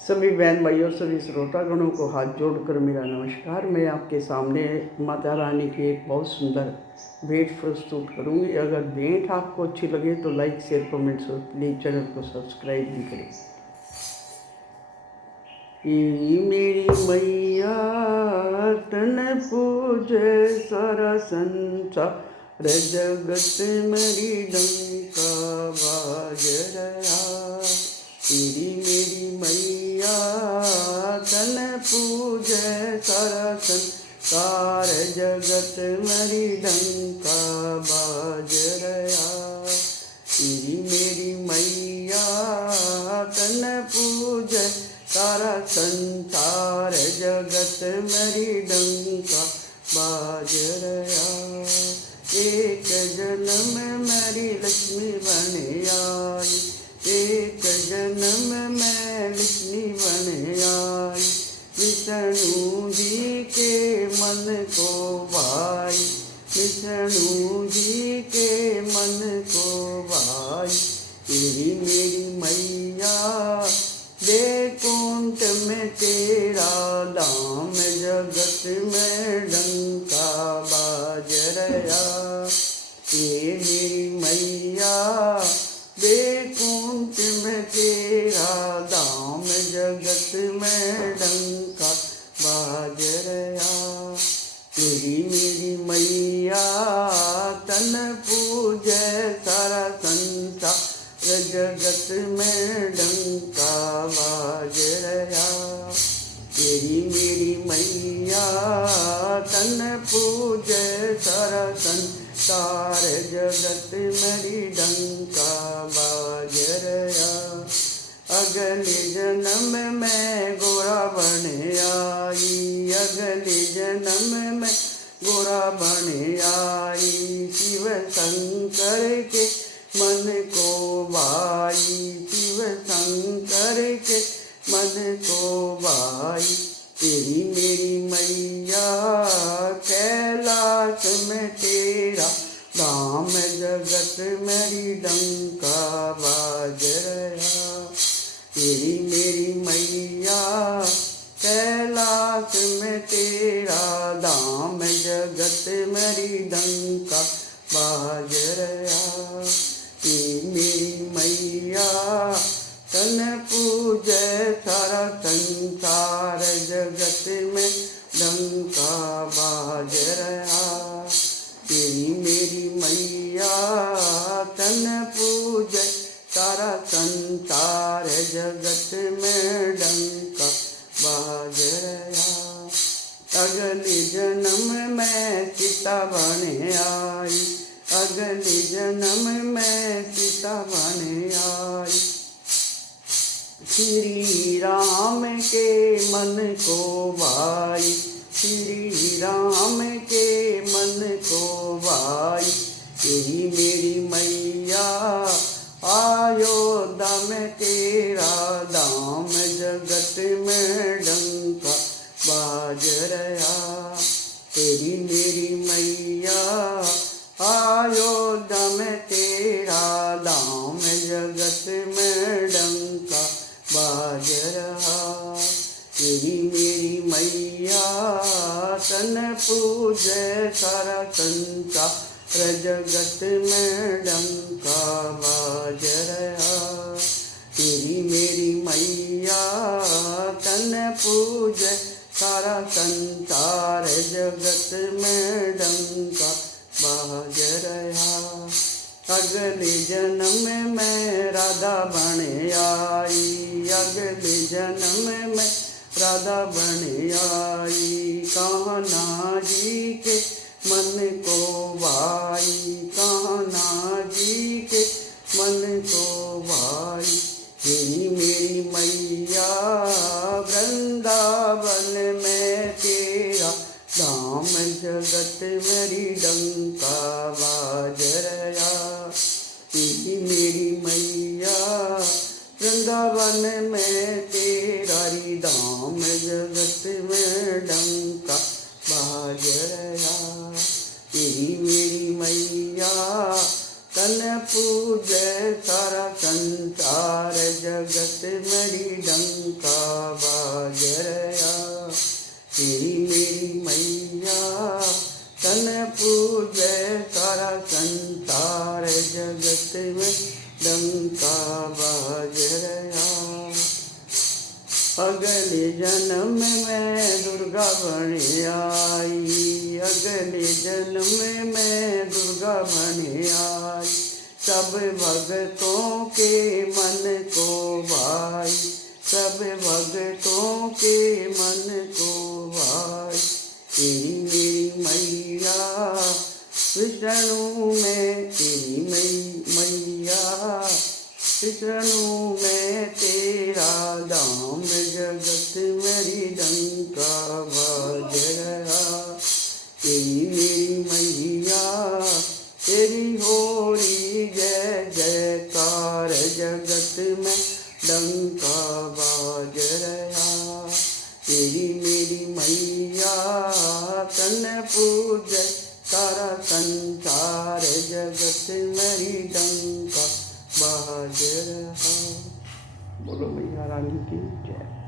सभी बहन भाइयों सभी श्रोतागणों को हाथ जोड़कर मेरा नमस्कार। मैं आपके सामने माता रानी की एक बहुत सुंदर भेंट प्रस्तुत करूंगी। अगर भेंट आपको अच्छी लगे तो लाइक शेयर कमेंट्स और प्लीज़ चैनल को सब्सक्राइब भी करें। ये मेरी मैया तन पूजे सारा संसार जगत मेरी डंका बाज रहा। मेरी मैया तन पूजे सारा संसार जगत मेरी डंका बाज रहा। मेरी मैया तन पूजे सारा संसार जगत मेरी डंका बाज रहा। एक जन्म मेरी लक्ष्मी बन आई, एक जन्म में लक्ष्मी बन आई। विष्णु जी के मन को भाई, विष्णु जी के मन को भाई। मेरी मैया वैकुंठ में तेरा धाम जगत में डंका बाज रहा। ये मेरी मैया वैकुंठ में तेरा धाम जगत में डंका बाज रहा। मेरी मैया तन पूजे सारा संसार जगत में डंका बाज रहा। मेरी मैया तन पूजे सारा संसार जगत मेरी डंका बाज रहा। अगले जन्म में गोरा बन आई, अगले जन्म में गोरा बन आई। शिव शंकर के मन को भाई, शिव शंकर के मन को भाई। मेरी मैया कैलाश में तेरा धाम जगत मेरी डंका बाज रहा। मेरी मैया कैलाश में तेरा धाम जगत मेरी डंका बाज रहा। मेरी मैया तन पूजे सारा संसार जगत में डंका बाज रहा। मेरी मैया तन पूजे सारा संसार जगत में डंका बाज रहा। अगले जन्म में सीता बन आई, अगले जन्म में सीता बन आई। श्री राम के मन को भाई, श्री राम के मन को भाई। मेरी मैया अयोध्या में तेरा धाम जगत में डंका बाज रहा। मेरी मैया अयोध्या में तेरा धाम जगत में डंका बाज रहा। मेरी मैया तन पूजे सारा संसार जगत में डंका बाज रहा। मेरी मैया तन पूजे सारा संसार जगत में डंका बाज रहा। अगले जन्म में राधा बन आई, अगले जन्म में राधा बन आई। कान्हा जी के मन को भाई, कान्हा जी के मन को भाई। मेरी मैया वृंदावन में तेरा धाम जगत मेरी डंका बाज रहा। मेरी मैया वृंदावन में तेरा धाम जगत में डंका बाज रहा। मेरी मैया तन पूजे सारा संसार जगत में मेरी डंका बाज रहा। तेरी मेरी मैया तन पूजे सारा संसार, जगत में डंका बाज रहा। अगले जन्म में दुर्गा बन आई, अगले जन्म में दुर्गा बन आई। सब भक्तों के मन को भाई, सब भक्तों के मन को भाई। तेरी मेरी मैया विष्णु में, तेरी मैया विष्णु में तेरा दाम, जगत मेरी डंका बाज रहा। तेरी मेरी मैया तेरी हो रही जय जयकार, जगत में डंका बाज रहा। तेरी मेरी मैया तन पूज सारा संसार, जगत मेरी डंका बाज रहा। बोलो मैया रानी की जय।